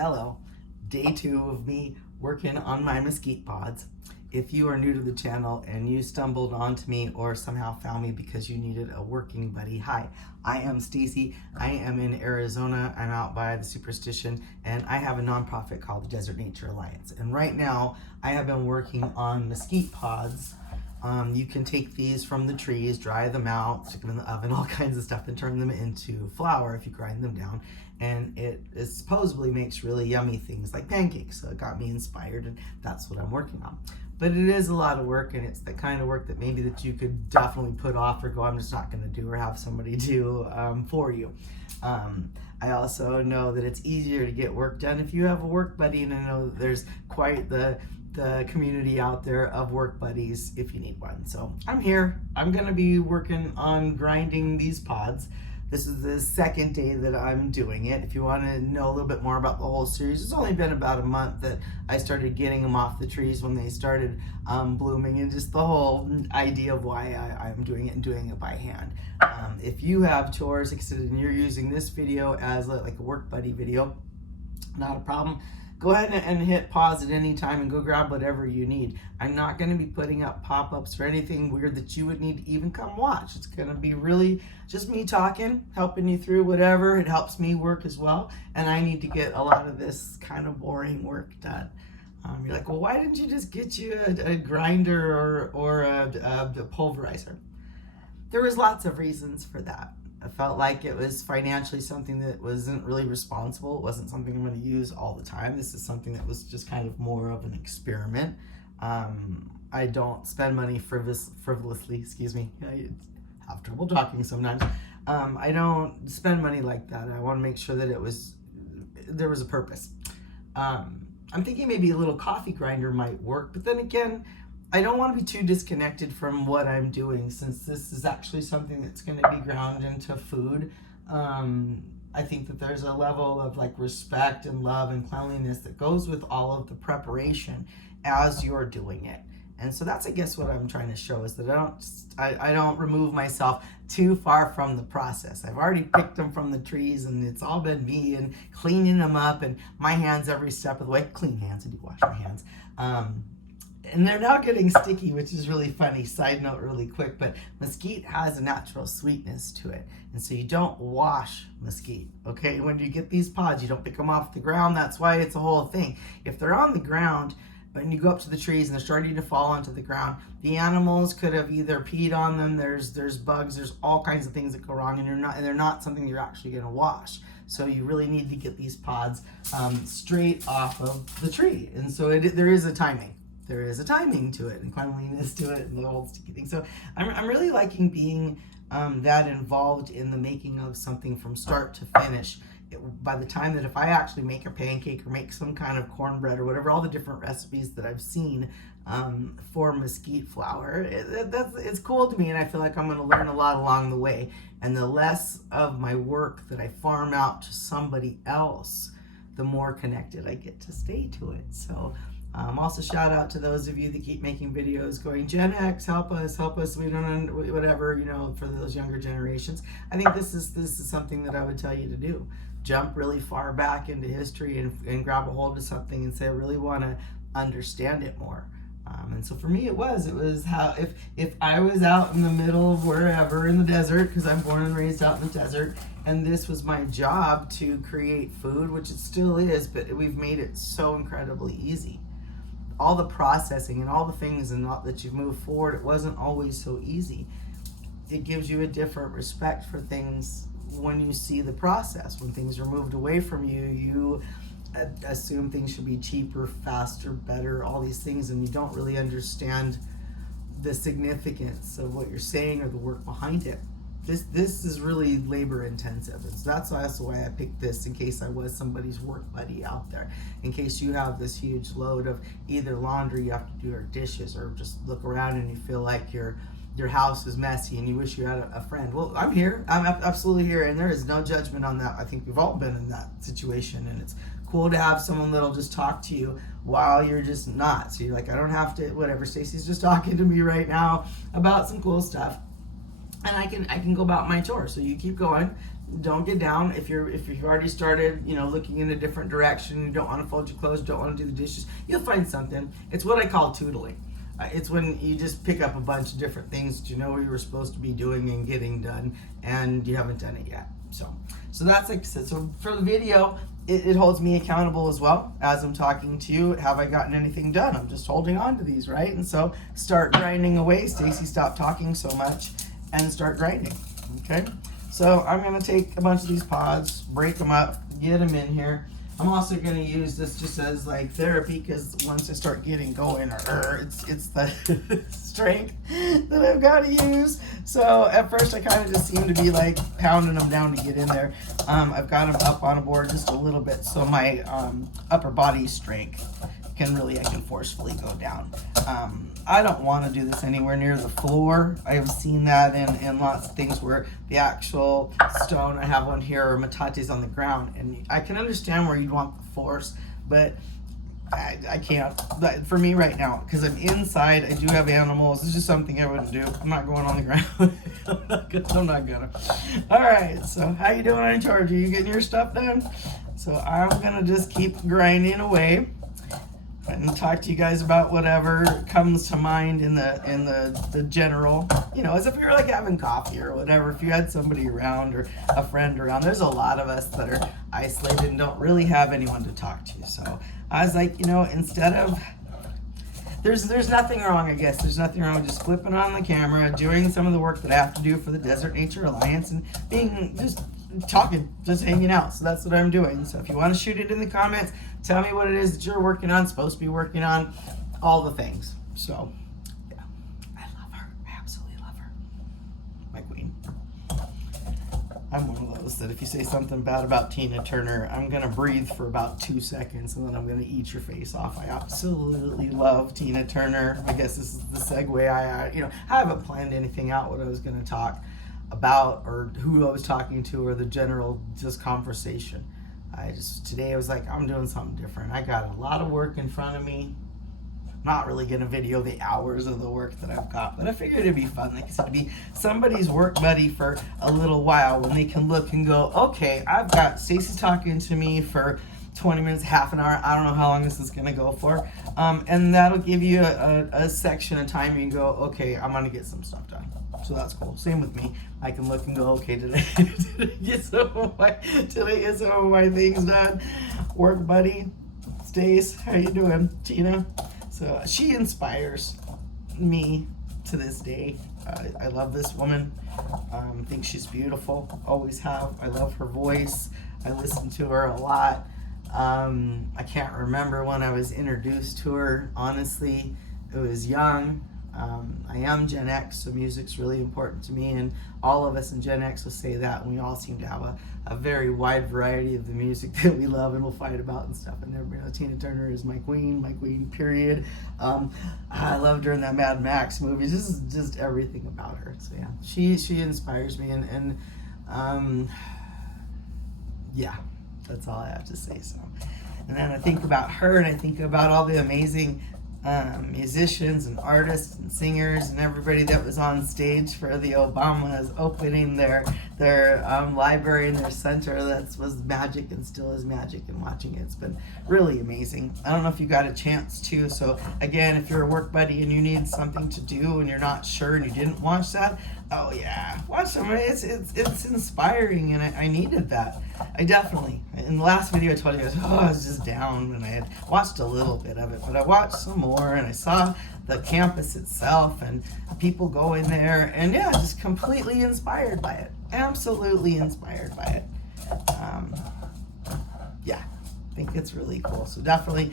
Hello, day 2 of me working on my mesquite pods. If you are new to the channel and you stumbled onto me or somehow found me because you needed a working buddy, hi, I am Stacy. I am in Arizona. I'm out by the Superstition, and I have a nonprofit called the Desert Nature Alliance. And right now, I have been working on mesquite pods. You can take these from the trees, dry them out, stick them in the oven, all kinds of stuff, and turn them into flour if you grind them down. And it supposedly makes really yummy things like pancakes. So it got me inspired, and that's what I'm working on. But it is a lot of work, and it's the kind of work that maybe that you could definitely put off or go, I'm just not going to do, or have somebody do for you. I also know that it's easier to get work done if you have a work buddy, and I know that there's quite the community out there of work buddies if you need one. So I'm here. I'm going to be working on grinding these pods. This is the second day that I'm doing it. If you want to know a little bit more about the whole series, it's only been about a month that I started getting them off the trees when they started blooming, and just the whole idea of why I'm doing it and doing it by hand. If you have chores and you're using this video as like a work buddy video, not a problem. Go ahead and hit pause at any time and go grab whatever you need. I'm not going to be putting up pop-ups or anything weird that you would need to even come watch. It's going to be really just me talking, helping you through whatever. It helps me work as well, and I need to get a lot of this kind of boring work done. You're like, well, why didn't you just get you a grinder or a pulverizer? There was lots of reasons for that. I felt like it was financially something that wasn't really responsible. It wasn't something I'm going to use all the time. This is something that was just kind of more of an experiment. I don't spend money frivolously, excuse me. I have trouble talking sometimes. I don't spend money like that. I want to make sure that there was a purpose. I'm thinking maybe a little coffee grinder might work, but then again, I don't want to be too disconnected from what I'm doing, since this is actually something that's going to be ground into food. I think that there's a level of like respect and love and cleanliness that goes with all of the preparation as you're doing it. And so that's, I guess, what I'm trying to show, is that I don't remove myself too far from the process. I've already picked them from the trees, and it's all been me and cleaning them up, and my hands every step of the way. Clean hands, I do wash my hands. And they're now getting sticky, which is really funny. Side note really quick, but mesquite has a natural sweetness to it. And so you don't wash mesquite, okay? When you get these pods, you don't pick them off the ground. That's why it's a whole thing. If they're on the ground, when you go up to the trees and they're starting to fall onto the ground, the animals could have either peed on them, there's bugs, there's all kinds of things that go wrong, and they're not something you're actually gonna wash. So you really need to get these pods straight off of the tree. And so there is a timing. There is a timing to it and cleanliness to it and the whole sticky thing. So I'm really liking being that involved in the making of something from start to finish. By the time that if I actually make a pancake or make some kind of cornbread or whatever, all the different recipes that I've seen for mesquite flour, it's cool to me, and I feel like I'm going to learn a lot along the way. And the less of my work that I farm out to somebody else, the more connected I get to stay to it. So also shout out to those of you that keep making videos going, Gen X, help us, we don't, whatever, you know, for those younger generations. I think this is something that I would tell you to do. Jump really far back into history and grab a hold of something and say, I really want to understand it more. And so for me, it was how, if I was out in the middle of wherever in the desert, because I'm born and raised out in the desert, and this was my job to create food, which it still is, but we've made it so incredibly easy. All the processing and all the things and all that you've moved forward, it wasn't always so easy. It gives you a different respect for things when you see the process. When things are moved away from you, you assume things should be cheaper, faster, better, all these things, and you don't really understand the significance of what you're saying or the work behind it. This is really labor intensive, and so that's also why I picked this, in case I was somebody's work buddy out there, in case you have this huge load of either laundry you have to do or dishes, or just look around and you feel like your house is messy and you wish you had a friend. Well, I'm here. I'm absolutely here, and there is no judgment on that. I think we've all been in that situation, and it's cool to have someone that'll just talk to you while you're just not. So you're like, I don't have to, whatever, Stacy's just talking to me right now about some cool stuff, and I can go about my chores. So you keep going, don't get down. If you've already started, looking in a different direction, you don't want to fold your clothes, don't want to do the dishes, you'll find something. It's what I call tootling. It's when you just pick up a bunch of different things that you know you were supposed to be doing and getting done, and you haven't done it yet. So that's like I said. So for the video, it holds me accountable as well as I'm talking to you. Have I gotten anything done? I'm just holding on to these, right? And so start grinding away. Stacy, stop talking so much and start grinding. Okay. So I'm gonna take a bunch of these pods, break them up, get them in here. I'm also going to use this just as like therapy, because once I start getting going, it's the strength that I've got to use. So at first I kind of just seem to be like pounding them down to get in there. I've got them up on a board just a little bit, so my upper body strength I can forcefully go down. I don't want to do this anywhere near the floor. I've seen that in lots of things where the actual stone, I have one here, or metate's on the ground, and I can understand where you'd want the force, but I can't. But for me right now, because I'm inside, I do have animals. It's just something I wouldn't do. I'm not going on the ground. I'm not gonna. All right, so how you doing on chores? Are you getting your stuff done? So I'm gonna just keep grinding away and talk to you guys about whatever comes to mind in the general, as if you're like having coffee or whatever. If you had somebody around or a friend around, there's a lot of us that are isolated and don't really have anyone to talk to. So I was like, instead of, there's nothing wrong, I guess. There's nothing wrong with just flipping on the camera, doing some of the work that I have to do for the Desert Nature Alliance, and being just talking, just hanging out. So that's what I'm doing. So if you want to shoot it in the comments, tell me what it is that you're working on, supposed to be working on, all the things. So yeah, I love her. I absolutely love her. My queen. I'm one of those that if you say something bad about Tina Turner, I'm gonna breathe for about 2 seconds and then I'm gonna eat your face off. I absolutely love Tina Turner. I guess this is the segue. I haven't planned anything out what I was gonna talk about or who I was talking to or the general just conversation. Today I was like, I'm doing something different. I got a lot of work in front of me. Not really gonna video the hours of the work that I've got, but I figured it'd be fun. Like I said, to be somebody's work buddy for a little while when they can look and go, okay, I've got Stacy talking to me for 20 minutes, half an hour. I don't know how long this is gonna go for. And that'll give you a section of time you can go, okay, I'm gonna get some stuff done. So that's cool. Same with me. I can look and go, okay, did I get some of my things done? Work buddy, Stace, how you doing? Tina. So she inspires me to this day. I love this woman. Think she's beautiful. Always have. I love her voice. I listen to her a lot. I can't remember when I was introduced to her. Honestly, it was young. I am Gen X, so music's really important to me, and all of us in Gen X will say that, and we all seem to have a very wide variety of the music that we love and we'll fight about and stuff. And everybody, Tina Turner is my queen, period. I loved her in that Mad Max movie. This is just everything about her. So yeah, she inspires me, and yeah, that's all I have to say. So, and then I think about her, and I think about all the amazing musicians and artists and singers and everybody that was on stage for the Obamas opening their library and their center. That was magic and still is magic, and watching it's been really amazing. I don't know if you got a chance to, so again, if you're a work buddy and you need something to do and you're not sure and you didn't watch that, oh yeah, watch them. It's inspiring, and I needed that. I definitely, in the last video I told you guys, I was just down, and I had watched a little bit of it, but I watched some more, and I saw the campus itself and people go in there, and yeah, just completely inspired by it. Absolutely inspired by it. Yeah, I think it's really cool. So definitely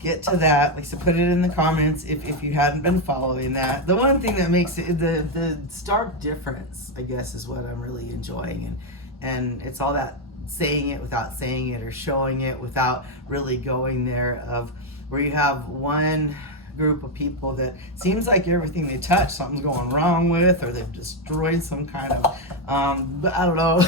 get to that. Like I said, put it in the comments if you hadn't been following that. The one thing that makes it the stark difference, I guess, is what I'm really enjoying, and it's all that saying it without saying it or showing it without really going there, of where you have one group of people that seems like everything they touch, something's going wrong with, or they've destroyed some kind of, but I don't know,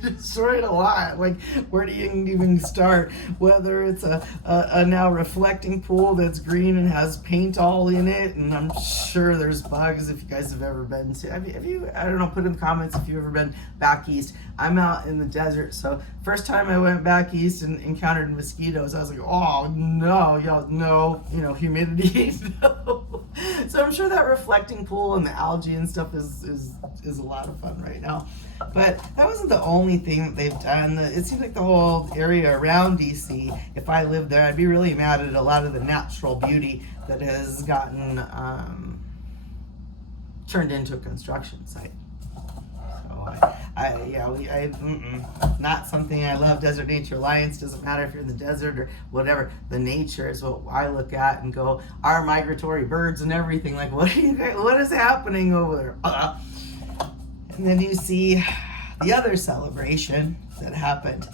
they destroyed a lot. Like, where do you even start? Whether it's a now reflecting pool that's green and has paint all in it, and I'm sure there's bugs. If you guys have ever been to, have you, I don't know, put in the comments if you've ever been back east. I'm out in the desert, so first time I went back east and encountered mosquitoes, I was like, oh no, no, humidity, no. So I'm sure that reflecting pool and the algae and stuff is a lot of fun right now. But that wasn't the only thing that they've done. It seems like the whole area around DC, if I lived there, I'd be really mad at a lot of the natural beauty that has gotten turned into a construction site. So not something I love. Desert Nature Alliance, doesn't matter if you're in the desert or whatever. The nature is what I look at and go, our migratory birds and everything. Like, what is happening over there? And then you see the other celebration that happened,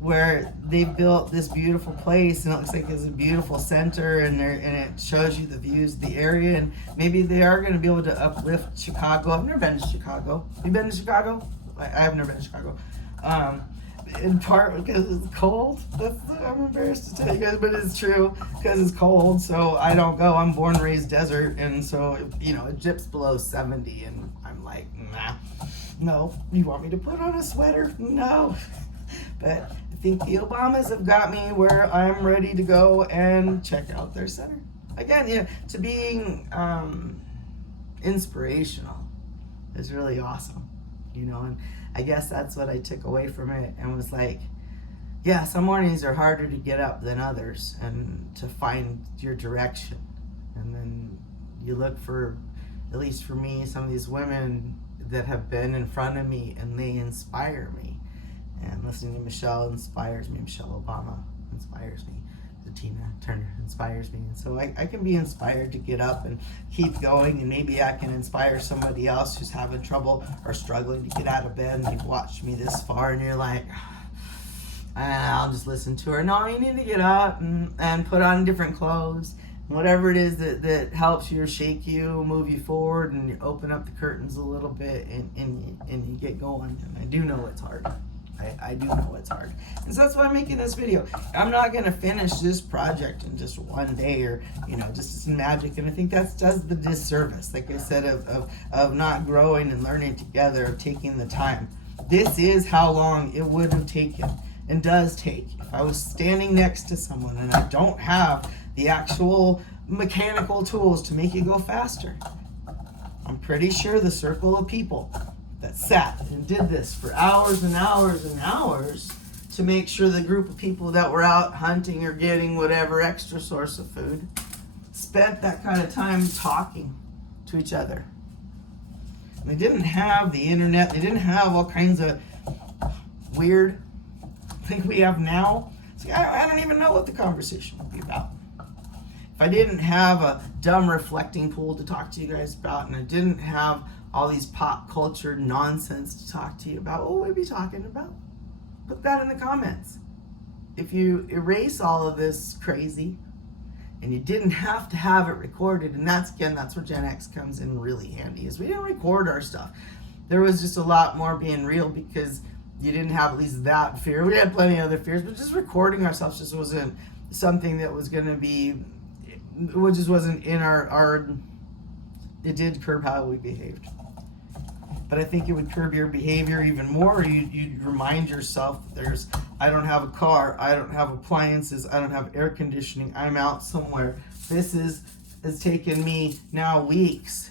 where they built this beautiful place, and it looks like it's a beautiful center, and it shows you the views of the area, and maybe they are going to be able to uplift Chicago. I've never been to Chicago. You been to Chicago? I've never been to Chicago. In part because it's cold. I'm embarrassed to tell you guys, but it's true, because it's cold, so I don't go. I'm born and raised desert, and so, it dips below 70, and I'm like, nah. No, you want me to put on a sweater? No. But I think the Obamas have got me where I'm ready to go and check out their center. Again, to being inspirational is really awesome, and I guess that's what I took away from it, and was like, yeah, some mornings are harder to get up than others and to find your direction. And then you look for, at least for me, some of these women that have been in front of me, and they inspire me. And listening to Michelle inspires me. Michelle Obama inspires me. Tina Turner inspires me. And so I can be inspired to get up and keep going, and maybe I can inspire somebody else who's having trouble or struggling to get out of bed, and you've watched me this far and you're like, I'll just listen to her. No, you need to get up and put on different clothes. Whatever it is that helps you or shake you, move you forward, and you open up the curtains a little bit, and you get going. And I do know it's hard. I do know it's hard. And so that's why I'm making this video. I'm not going to finish this project in just one day, or, just some magic. And I think that does the disservice, like I said, of not growing and learning together, of taking the time. This is how long it would have taken, and does take, if I was standing next to someone and I don't have the actual mechanical tools to make it go faster. I'm pretty sure the circle of people that sat and did this for hours and hours and hours to make sure the group of people that were out hunting or getting whatever extra source of food spent that kind of time talking to each other. And they didn't have the internet. They didn't have all kinds of weird things we have now. So I don't even know what the conversation would be about. If I didn't have a dumb reflecting pool to talk to you guys about, and I didn't have all these pop culture nonsense to talk to you about, what would we be talking about? Put that in the comments. If you erase all of this crazy, and you didn't have to have it recorded, and that's where Gen X comes in really handy, is we didn't record our stuff. There was just a lot more being real, because you didn't have at least that fear. We had plenty of other fears, but just recording ourselves just wasn't something that was going to be, it just wasn't in our, it did curb how we behaved. But I think it would curb your behavior even more. You'd remind yourself that I don't have a car, I don't have appliances, I don't have air conditioning, I'm out somewhere. This has taken me now weeks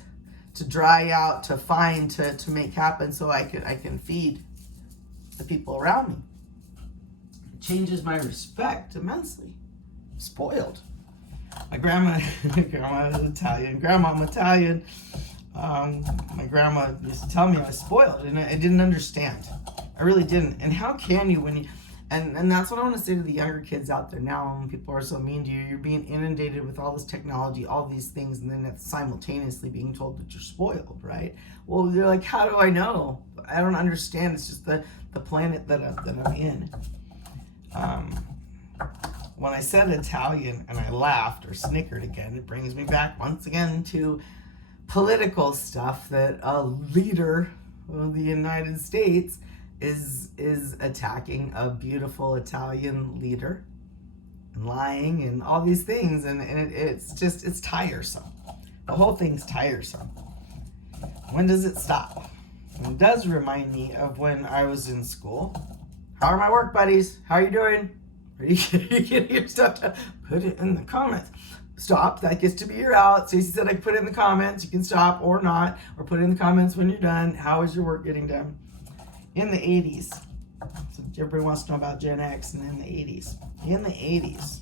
to dry out, to find, to make happen, so I can feed the people around me. It changes my respect immensely. Spoiled. My grandma is Italian. I'm Italian. My grandma used to tell me I was spoiled, and I didn't understand. I really didn't. And how can you when you... And that's what I want to say to the younger kids out there now, when people are so mean to you. You're being inundated with all this technology, all these things, and then it's simultaneously being told that you're spoiled, right? Well, they're like, how do I know? I don't understand. It's just the planet that I'm in. when I said Italian and I laughed or snickered again, it brings me back once again to political stuff, that a leader of the United States is attacking a beautiful Italian leader and lying and all these things, and it's tiresome. The whole thing's tiresome. When does it stop? And it does remind me of when I was in school. How are my work buddies? How are you doing? Are you getting your stuff done? Put it in the comments. Stop. That gets to be your out. Stacy said I could put it in the comments. You can stop or not, or put it in the comments when you're done. How is your work getting done? In the 80s. So everybody wants to know about Gen X and in the 80s. In the 80s,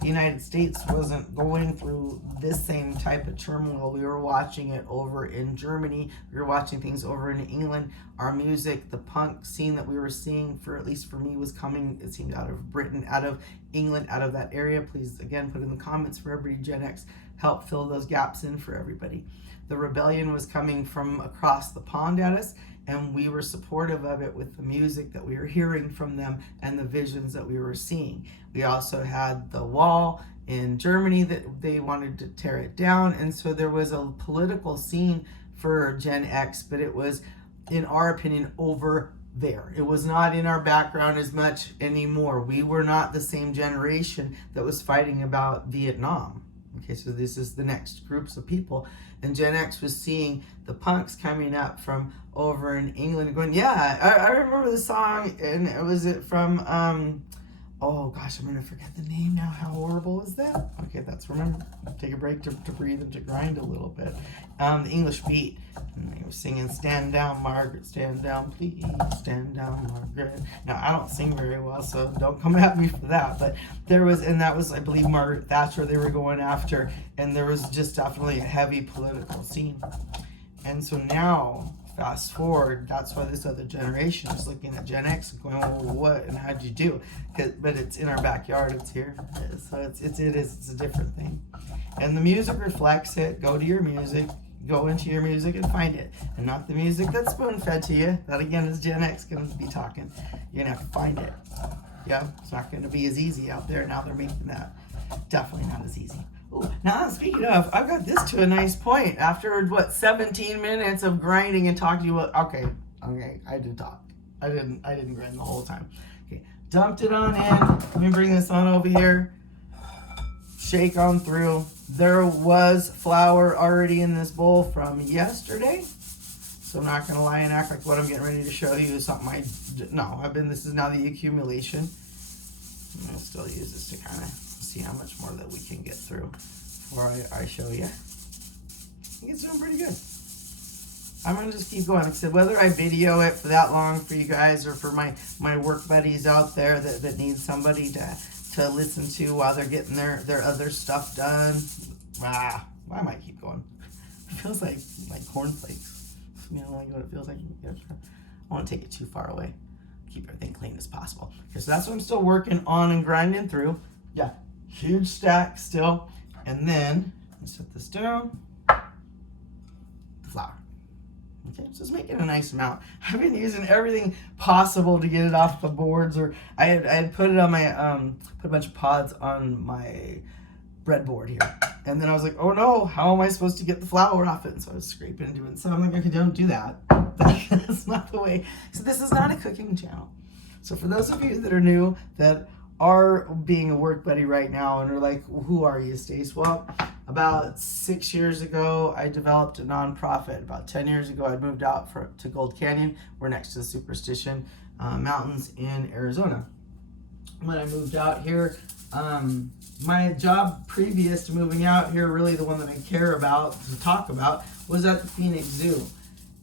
the United States wasn't going through this same type of turmoil. We were watching it over in Germany. We were watching things over in England. Our music, the punk scene that we were seeing, for at least for me, was coming, it seemed, out of Britain, out of England, out of that area. Please, again, put in the comments for everybody. Gen X, help fill those gaps in for everybody. The rebellion was coming from across the pond at us, and we were supportive of it with the music that we were hearing from them and the visions that we were seeing. We also had the wall in Germany that they wanted to tear it down, and so there was a political scene for Gen X, but it was, in our opinion, over there. It was not in our background as much anymore. We were not the same generation that was fighting about Vietnam. Okay, so this is the next groups of people. And Gen X was seeing the punks coming up from over in England and going, yeah, I remember the song, and it was from, oh gosh, I'm going to forget the name now. How horrible is that? Okay, that's, remember, take a break to breathe and to grind a little bit. The English Beat. And they were singing, stand down, Margaret, stand down, please, stand down, Margaret. Now, I don't sing very well, so don't come at me for that. But there was, and that was, I believe, Margaret Thatcher they were going after. And there was just definitely a heavy political scene. And so now, fast forward, that's why this other generation is looking at Gen X and going, well, what and how'd you do? But it's in our backyard, it's here. So it's a different thing. And the music reflects it. Go to your music, go into your music and find it. And not the music that's spoon-fed to you. That again is Gen X going to be talking. You're going to have to find it. Yeah, it's not going to be as easy out there. Now they're making that definitely not as easy. Ooh, now speaking of, I've got this to a nice point. After 17 minutes of grinding and talking to you, okay, I did talk. I didn't grind the whole time. Okay, dumped it on in. Let me bring this on over here. Shake on through. There was flour already in this bowl from yesterday, so I'm not gonna lie and act like what I'm getting ready to show you is something this is now the accumulation. I'm gonna still use this to kind of see how much more that we can get through before I show you. I think it's doing pretty good. I'm gonna just keep going. Like I said, whether I video it for that long for you guys or for my work buddies out there that need somebody to listen to while they're getting their other stuff done. Why am I keep going? It feels like cornflakes. You know, like what it feels like. I want to take it too far away. Keep everything clean as possible. Okay, so that's what I'm still working on and grinding through. Yeah, huge stack still. And then, let's set this down. The flour. Okay, so it's making a nice amount. I've been using everything possible to get it off the boards, or I had put it on my, put a bunch of pods on my breadboard here. And then I was like, oh no, how am I supposed to get the flour off it? And so I was scraping and doing some. I'm like, okay, don't do that. That's not the way. So this is not a cooking channel. So for those of you that are new, that are being a work buddy right now and are like, well, who are you, Stace? Well, about 6 years ago, I developed a nonprofit. About 10 years ago, I moved out to Gold Canyon. We're next to the Superstition Mountains in Arizona. When I moved out here, my job previous to moving out here, really the one that I care about, to talk about, was at the Phoenix Zoo.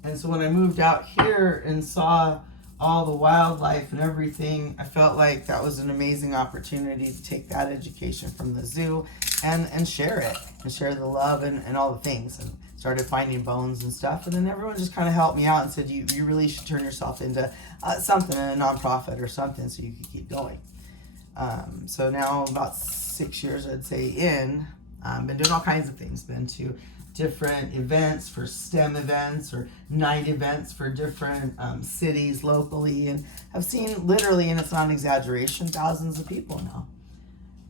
And so when I moved out here and saw all the wildlife and everything, I felt like that was an amazing opportunity to take that education from the zoo and share it, and share the love and all the things, and started finding bones and stuff. And then everyone just kind of helped me out and said, you really should turn yourself into something, a nonprofit or something, so you could keep going. So now about 6 years, I'd say, been doing all kinds of things. Been to different events for STEM events or night events for different cities locally, and I've seen literally, and it's not an exaggeration, thousands of people now.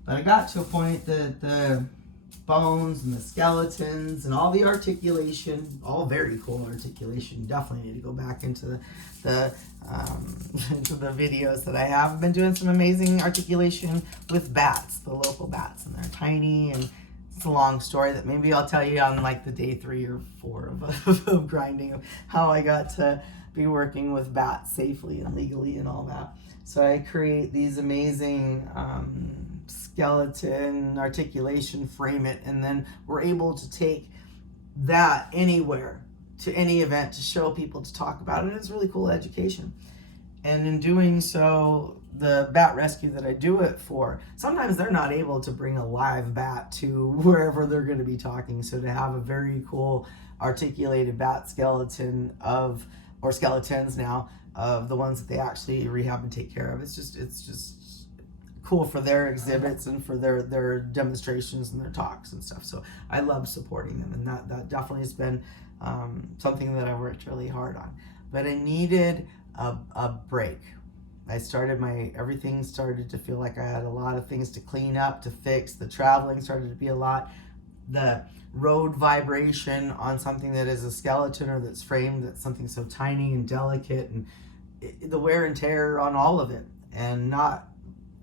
But I got to a point that the bones and the skeletons and all the articulation, all very cool articulation. Definitely need to go back into the into the videos that I have. I've been doing some amazing articulation with bats, the local bats, and they're tiny, and it's a long story that maybe I'll tell you on like the day 3 or 4 of grinding, of how I got to be working with bats safely and legally and all that. So I create these amazing skeleton articulation, frame it, and then we're able to take that anywhere to any event to show people, to talk about it. It's really cool education. And in doing so, the bat rescue that I do it for, sometimes they're not able to bring a live bat to wherever they're going to be talking. So to have a very cool articulated bat skeleton of, or skeletons now, of the ones that they actually rehab and take care of, it's just cool for their exhibits and for their demonstrations and their talks and stuff. So I love supporting them, and that definitely has been something that I worked really hard on. But I needed a break. Everything started to feel like I had a lot of things to clean up, to fix. The traveling started to be a lot. The road vibration on something that is a skeleton or that's framed, that's something so tiny and delicate, and the wear and tear on all of it, and not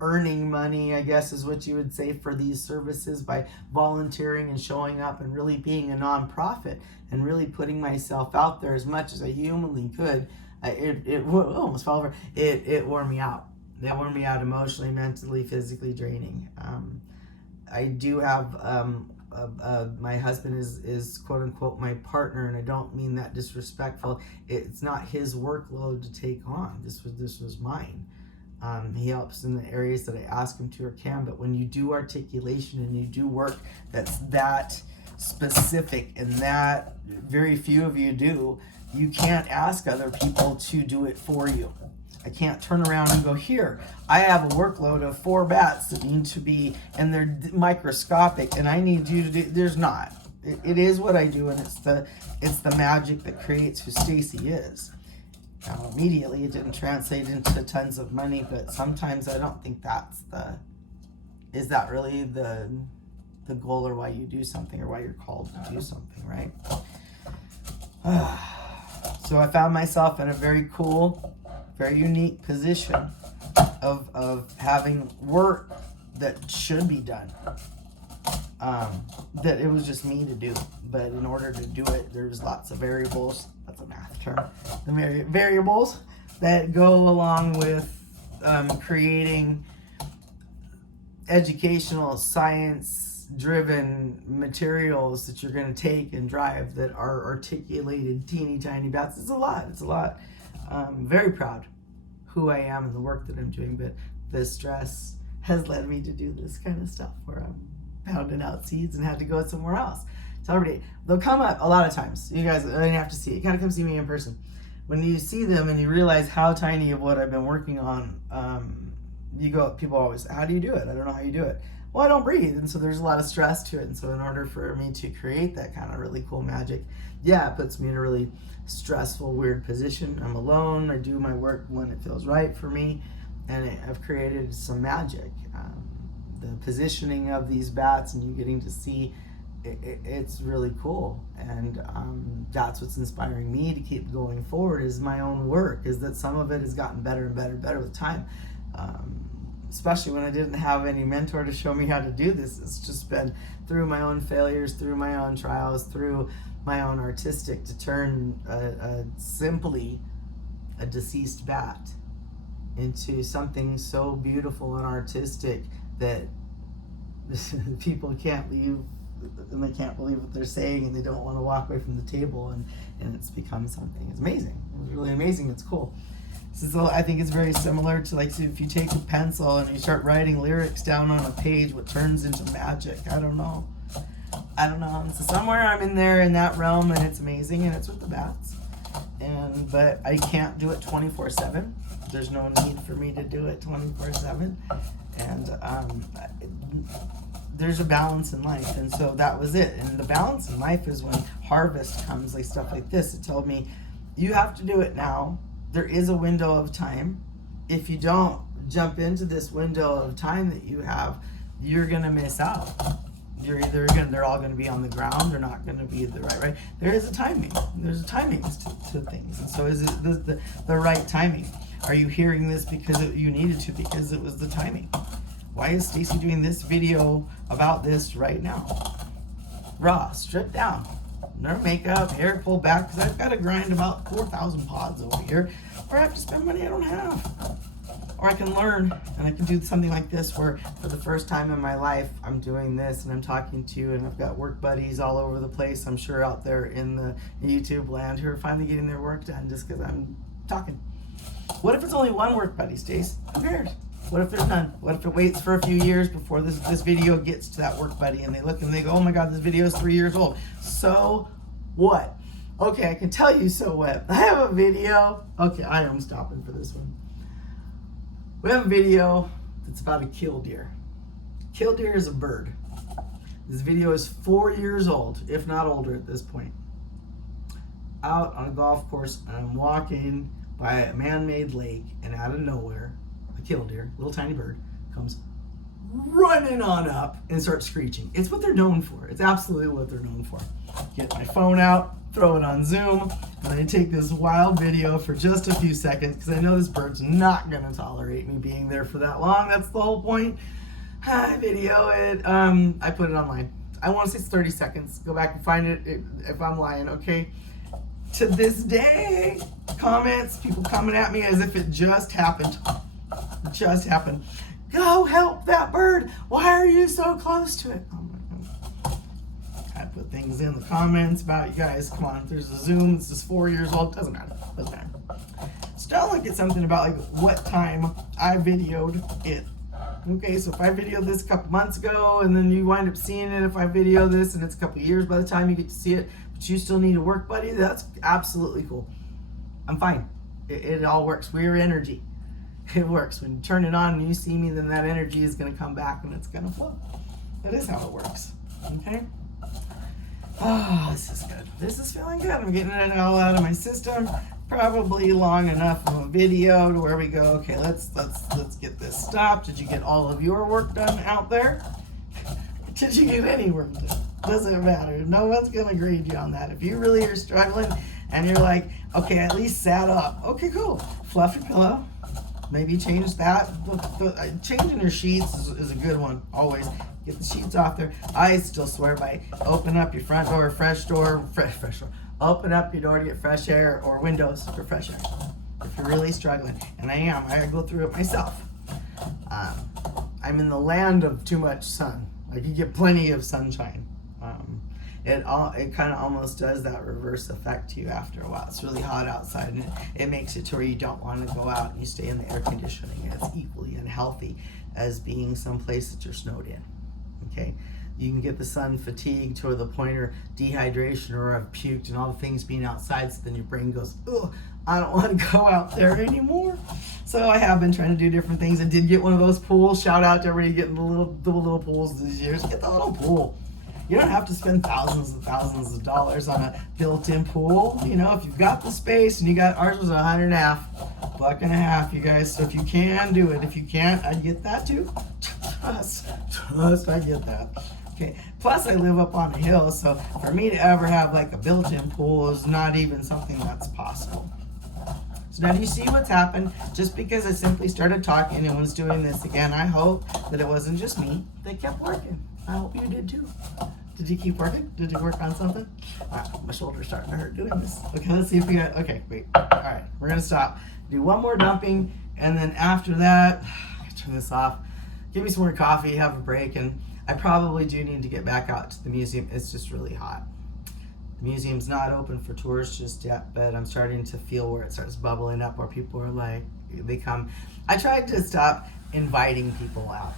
earning money, I guess is what you would say, for these services by volunteering and showing up and really being a nonprofit and really putting myself out there as much as I humanly could. It almost fell over. It wore me out. It wore me out emotionally, mentally, physically draining. I do have my husband is quote unquote my partner, and I don't mean that disrespectful. It's not his workload to take on. This was mine. He helps in the areas that I ask him to or can, but when you do articulation and you do work that's that specific and that very few of you do, you can't ask other people to do it for you. I can't turn around and go, here, I have a workload of 4 bats that need to be, and they're microscopic, and I need you to do. There's not. It is what I do, and it's the magic that creates who Stacy is. Now, immediately it didn't translate into tons of money, but sometimes I don't think is that really the goal, or why you do something, or why you're called to do something, right? So I found myself in a very cool, very unique position of having work that should be done. That it was just me to do. But in order to do it, there's lots of variables. That's a math term. The variables that go along with creating educational, science-driven materials that you're going to take and drive that are articulated, teeny tiny bats. It's a lot. Very proud who I am and the work that I'm doing, but the stress has led me to do this kind of stuff where I'm pounding out seeds and had to go somewhere else. So they'll come up a lot of times. You guys don't have to see it. You gotta come see me in person. When you see them and you realize how tiny of what I've been working on, people always say, how do you do it? I don't know how you do it. Well, I don't breathe, and so there's a lot of stress to it. And so in order for me to create that kind of really cool magic, it puts me in a really stressful, weird position. I'm alone. I do my work when it feels right for me, and I've created some magic. The positioning of these bats and you getting to see it's really cool, and that's what's inspiring me to keep going forward, is my own work, is that some of it has gotten better and better with time, especially when I didn't have any mentor to show me how to do this. It's just been through my own failures, through my own trials, through my own artistic, to turn simply a deceased bat into something so beautiful and artistic that people can't leave, and they can't believe what they're saying, and they don't want to walk away from the table, and it's become something. It's amazing. It's really amazing. It's cool. So I think it's very similar to, like, so if you take a pencil and you start writing lyrics down on a page, what turns into magic? I don't know. And so somewhere I'm in there in that realm, and it's amazing, and it's with the bats. But I can't do it 24/7. There's no need for me to do it 24/7. And there's a balance in life, and so that was it. And the balance in life is when harvest comes, like stuff like this. It told me, you have to do it now. There is a window of time. If you don't jump into this window of time that you have, you're gonna miss out. They're all gonna be on the ground. They're not gonna be the right. There is a timing. There's a timing to things, and so is it the right timing? Are you hearing this because you needed to, because it was the timing? Why is Stacy doing this video about this right now? Raw, stripped down, no makeup, hair pulled back, because I've got to grind about 4,000 pods over here, or I have to spend money I don't have. Or I can learn, and I can do something like this where for the first time in my life I'm doing this and I'm talking to you, and I've got work buddies all over the place, I'm sure out there in the YouTube land, who are finally getting their work done just because I'm talking. What if it's only one work buddy, Stace? Who cares? What if there's none? What if it waits for a few years before this video gets to that work buddy, and they look and they go, oh my God, this video is 3 years old. So what? Okay, I can tell you so what. I have a video. Okay, I am stopping for this one. We have a video that's about a killdeer. Killdeer is a bird. This video is 4 years old, if not older at this point. Out on a golf course, and I'm walking by a man-made lake, and out of nowhere, a killdeer, little tiny bird, comes running on up and starts screeching. It's what they're known for. It's absolutely what they're known for. Get my phone out, throw it on Zoom, and I take this wild video for just a few seconds because I know this bird's not going to tolerate me being there for that long. That's the whole point. I video it. I put it online. I want to say it's 30 seconds. Go back and find it if I'm lying, okay? To this day, comments, people coming at me as if it just happened. It just happened. Go help that bird. Why are you so close to it? Oh my God. I put things in the comments about, you guys, come on, there's a Zoom, this is 4 years old, doesn't matter. Still look at something about like what time I videoed it. Okay, so if I videoed this a couple months ago and then you wind up seeing it, if I video this and it's a couple years by the time you get to see it, but you still need a work buddy, that's absolutely cool. I'm fine. It all works. We're energy. It works. When you turn it on and you see me, then that energy is going to come back and it's going to flow. That is how it works. Okay? Oh, this is good. This is feeling good. I'm getting it all out of my system. Probably long enough of a video to where we go, okay, let's get this stopped. Did you get all of your work done out there? Did you get any work done? Doesn't matter. No one's going to grade you on that. If you really are struggling and you're like, okay, at least sat up. Okay, cool. Fluff your pillow. Maybe change that. Changing your sheets is a good one, always. Get the sheets off there. I still swear by open up your front door, fresh door. Open up your door to get fresh air, or windows for fresh air. If you're really struggling, and I go through it myself. I'm in the land of too much sun. Like, you get plenty of sunshine. It kind of almost does that reverse effect to you after a while. It's really hot outside, and it makes it to where you don't want to go out and you stay in the air conditioning, and it's equally unhealthy as being someplace that you're snowed in. Okay, you can get the sun fatigue to the point of dehydration, or I've puked and all the things being outside, so then your brain goes, oh, I don't want to go out there anymore. So I have been trying to do different things. I did get one of those pools. Shout out to everybody getting the little pools this year. Just get the little pool. You don't have to spend thousands of dollars on a built-in pool. You know, if you've got the space, and you got, ours was $150, you guys. So if you can do it, if you can't, I get that too. Trust, I get that. Okay. Plus, I live up on a hill, so for me to ever have like a built-in pool is not even something that's possible. So now, do you see what's happened? Just because I simply started talking and was doing this again, I hope that it wasn't just me. They kept working. I hope you did too. Did you keep working? Did you work on something? My shoulder's starting to hurt doing this. Okay, let's see if we got, okay, wait. All right, we're gonna stop. Do one more dumping, and then after that, turn this off. Give me some more coffee, have a break, and I probably do need to get back out to the museum. It's just really hot. The museum's not open for tours just yet, but I'm starting to feel where it starts bubbling up, where people are like, they come. I tried to stop inviting people out.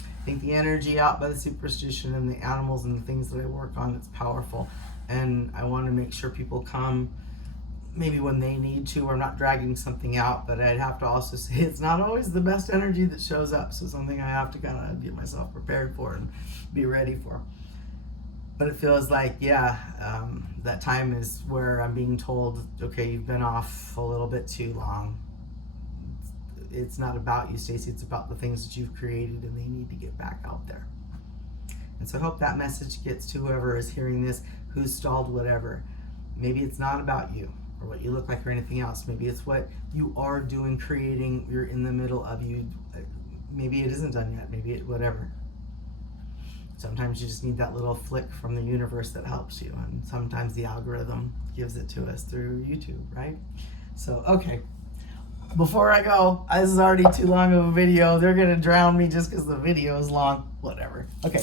I think the energy out by the superstition and the animals and the things that I work on, it's powerful. And I want to make sure people come maybe when they need to, or not dragging something out, but I'd have to also say it's not always the best energy that shows up. So something I have to kind of get myself prepared for and be ready for. But it feels like, that time is where I'm being told, okay, you've been off a little bit too long. it's not about you, Stacy. It's about the things that you've created, and they need to get back out there. And so I hope that message gets to whoever is hearing this, who's stalled, whatever. Maybe it's not about you or what you look like or anything else. Maybe it's what you are doing, creating, you're in the middle of. Maybe it isn't done yet. Maybe whatever. Sometimes you just need that little flick from the universe that helps you. And sometimes the algorithm gives it to us through YouTube, right? So, okay. Before I go, this is already too long of a video. They're going to drown me just because the video is long. Whatever. Okay.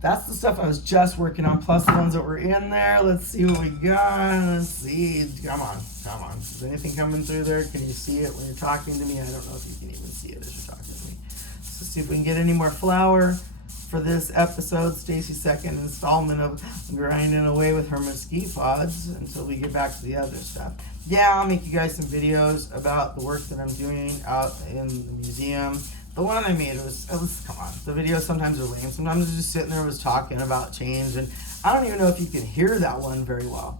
That's the stuff I was just working on, plus the ones that were in there. Let's see what we got. Let's see. Come on. Is anything coming through there? Can you see it when you're talking to me? I don't know if you can even see it as you're talking to me. So see if we can get any more flour for this episode. Stacy's second installment of grinding away with her mesquite pods until we get back to the other stuff. Yeah, I'll make you guys some videos about the work that I'm doing out in the museum. The one I made was come on. The videos sometimes are lame. Sometimes I'm just sitting there was talking about change, and I don't even know if you can hear that one very well.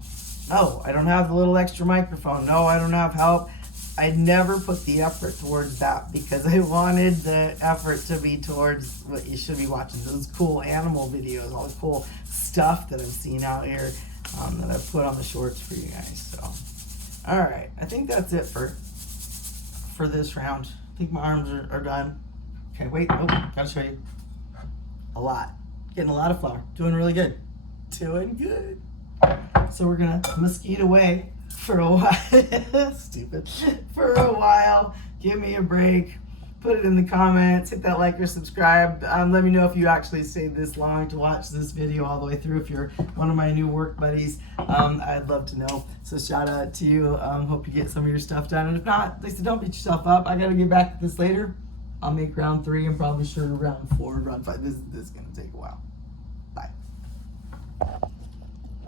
No, I don't have the little extra microphone. No, I don't have help. I never put the effort towards that because I wanted the effort to be towards what you should be watching. Those cool animal videos, all the cool stuff that I've seen out here that I've put on the shorts for you guys. So, all right. I think that's it for this round. I think my arms are done. Okay, wait. Oh, gotta show you. A lot. Getting a lot of flour. Doing really good. Doing good. So we're gonna mesquite away for a while. Stupid. For a while. Give me a break. Put it in the comments. Hit that like or subscribe. Let me know if you actually stayed this long to watch this video all the way through. If you're one of my new work buddies, I'd love to know. So shout out to you. Hope you get some of your stuff done. And if not, at least don't beat yourself up. I gotta get back to this later. I'll make round 3. I'm probably sure round 4, round 5. This is gonna take a while.